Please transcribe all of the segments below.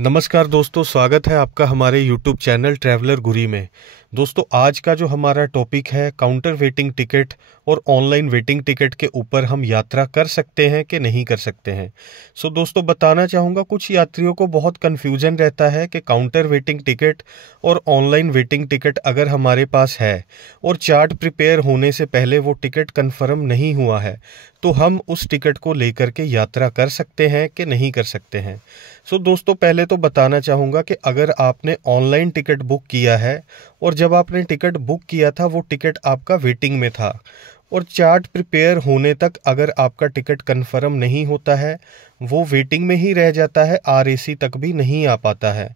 नमस्कार दोस्तों, स्वागत है आपका हमारे YouTube चैनल ट्रैवलर गुरी में। दोस्तों, आज का जो हमारा टॉपिक है काउंटर वेटिंग टिकट और ऑनलाइन वेटिंग टिकट के ऊपर हम यात्रा कर सकते हैं कि नहीं कर सकते हैं। दोस्तों, बताना चाहूँगा, कुछ यात्रियों को बहुत कन्फ्यूजन रहता है कि काउंटर वेटिंग टिकट और ऑनलाइन वेटिंग टिकट अगर हमारे पास है और चार्ट प्रिपेयर होने से पहले वो टिकट कन्फर्म नहीं हुआ है तो हम उस टिकट को लेकर के यात्रा कर सकते हैं कि नहीं कर सकते हैं। दोस्तों, पहले तो बताना चाहूँगा कि अगर आपने ऑनलाइन टिकट बुक किया है और जब आपने टिकट बुक किया था वो टिकट आपका वेटिंग में था और चार्ट प्रिपेयर होने तक अगर आपका टिकट कंफर्म नहीं होता है, वो वेटिंग में ही रह जाता है, आरएसी तक भी नहीं आ पाता है,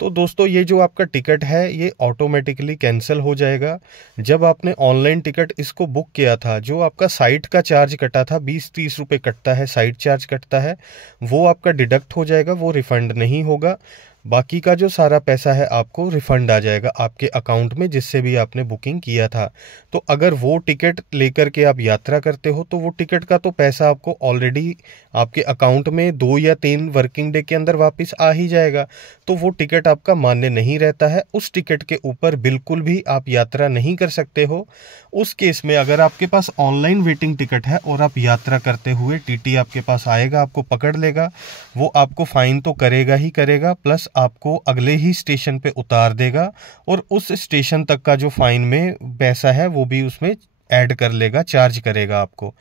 तो दोस्तों ये जो आपका टिकट है ये ऑटोमेटिकली कैंसिल हो जाएगा। जब आपने ऑनलाइन टिकट इसको बुक किया था, जो आपका साइट का चार्ज कटा था, 20-30 रुपये कटता है, साइट चार्ज कटता है, वो आपका डिडक्ट हो जाएगा, वो रिफ़ंड नहीं होगा। बाकी का जो सारा पैसा है आपको रिफ़ंड आ जाएगा आपके अकाउंट में जिससे भी आपने बुकिंग किया था। तो अगर वो टिकट लेकर के आप यात्रा करते हो तो वो टिकट का तो पैसा आपको ऑलरेडी आपके अकाउंट में 2 या 3 वर्किंग डे के अंदर वापस आ ही जाएगा, तो वो टिकट आपका मान्य नहीं रहता है। उस टिकट के ऊपर बिल्कुल भी आप यात्रा नहीं कर सकते हो। उस केस में अगर आपके पास ऑनलाइन वेटिंग टिकट है और आप यात्रा करते हुए टीटी आपके पास आएगा, आपको पकड़ लेगा, वो आपको फाइन तो करेगा ही करेगा, प्लस आपको अगले ही स्टेशन पे उतार देगा और उस स्टेशन तक का जो फाइन में पैसा है वो भी उसमें ऐड कर लेगा, चार्ज करेगा आपको।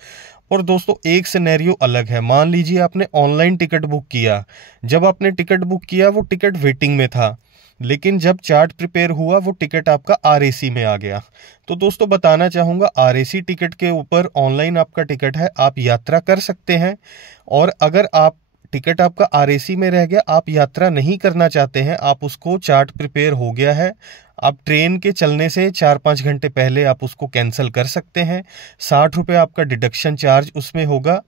और दोस्तों, एक सिनेरियो अलग है। मान लीजिए आपने ऑनलाइन टिकट बुक किया, जब आपने टिकट बुक किया वो टिकट वेटिंग में था, लेकिन जब चार्ट प्रिपेयर हुआ वो टिकट आपका आरएसी में आ गया। तो दोस्तों, बताना चाहूँगा, आरएसी टिकट के ऊपर ऑनलाइन आपका टिकट है, आप यात्रा कर सकते हैं। और अगर आप टिकट आपका आरएसी में रह गया, आप यात्रा नहीं करना चाहते हैं, आप उसको चार्ट प्रिपेयर हो गया है, आप ट्रेन के चलने से 4-5 घंटे पहले आप उसको कैंसिल कर सकते हैं। 60 रुपये आपका डिडक्शन चार्ज उसमें होगा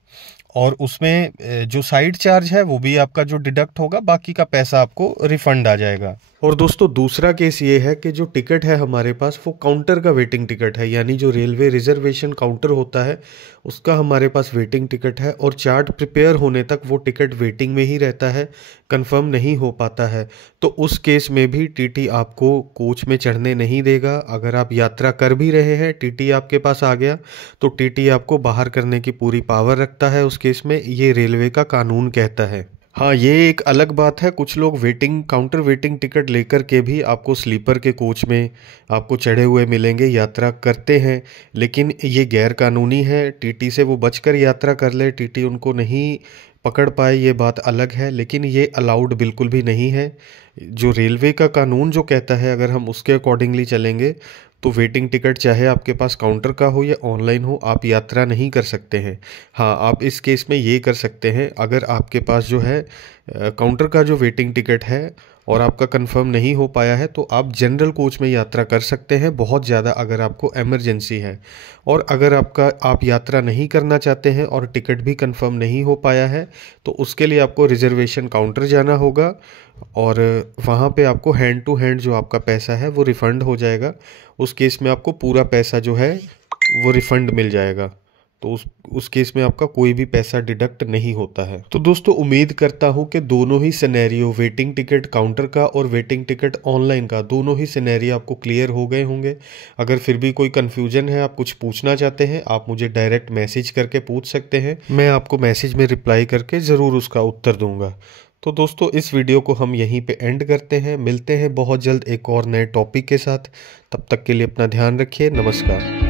और उसमें जो साइड चार्ज है वो भी आपका जो डिडक्ट होगा, बाकी का पैसा आपको रिफंड आ जाएगा। और दोस्तों, दूसरा केस ये है कि जो टिकट है हमारे पास वो काउंटर का वेटिंग टिकट है, यानी जो रेलवे रिजर्वेशन काउंटर होता है उसका हमारे पास वेटिंग टिकट है और चार्ट प्रिपेयर होने तक वो टिकट वेटिंग में ही रहता है, कंफर्म नहीं हो पाता है। तो उस केस में भी टीटी आपको कोच में चढ़ने नहीं देगा। अगर आप यात्रा कर भी रहे हैं, टीटी आपके पास आ गया तो टीटी आपको बाहर करने की पूरी पावर रखता है उस केस में, ये रेलवे का कानून कहता है। हाँ, ये एक अलग बात है, कुछ लोग काउंटर वेटिंग टिकट लेकर के भी आपको स्लीपर के कोच में आपको चढ़े हुए मिलेंगे, यात्रा करते हैं, लेकिन ये गैर कानूनी है। टीटी से वो बचकर यात्रा कर ले, टीटी उनको नहीं पकड़ पाए, ये बात अलग है, लेकिन ये अलाउड बिल्कुल भी नहीं है। जो रेलवे का कानून जो कहता है, अगर हम उसके अकॉर्डिंगली चलेंगे तो वेटिंग टिकट चाहे आपके पास काउंटर का हो या ऑनलाइन हो, आप यात्रा नहीं कर सकते हैं। हाँ, आप इस केस में ये कर सकते हैं, अगर आपके पास जो है काउंटर का जो वेटिंग टिकट है और आपका कंफर्म नहीं हो पाया है तो आप जनरल कोच में यात्रा कर सकते हैं, बहुत ज़्यादा अगर आपको इमरजेंसी है। और अगर आप यात्रा नहीं करना चाहते हैं और टिकट भी कंफर्म नहीं हो पाया है तो उसके लिए आपको रिजर्वेशन काउंटर जाना होगा और वहाँ पे आपको हैंड टू हैंड जो आपका पैसा है वो रिफ़ंड हो जाएगा। उस केस में आपको पूरा पैसा जो है वो रिफ़ंड मिल जाएगा, तो उस केस में आपका कोई भी पैसा डिडक्ट नहीं होता है। तो दोस्तों, उम्मीद करता हूँ कि दोनों ही सिनेरियो, वेटिंग टिकट काउंटर का और वेटिंग टिकट ऑनलाइन का, दोनों ही सिनेरियो आपको क्लियर हो गए होंगे। अगर फिर भी कोई कन्फ्यूजन है, आप कुछ पूछना चाहते हैं, आप मुझे डायरेक्ट मैसेज करके पूछ सकते हैं, मैं आपको मैसेज में रिप्लाई करके ज़रूर उसका उत्तर दूंगा। तो दोस्तों, इस वीडियो को हम यहीं पे एंड करते हैं, मिलते हैं बहुत जल्द एक और नए टॉपिक के साथ। तब तक के लिए अपना ध्यान रखिए, नमस्कार।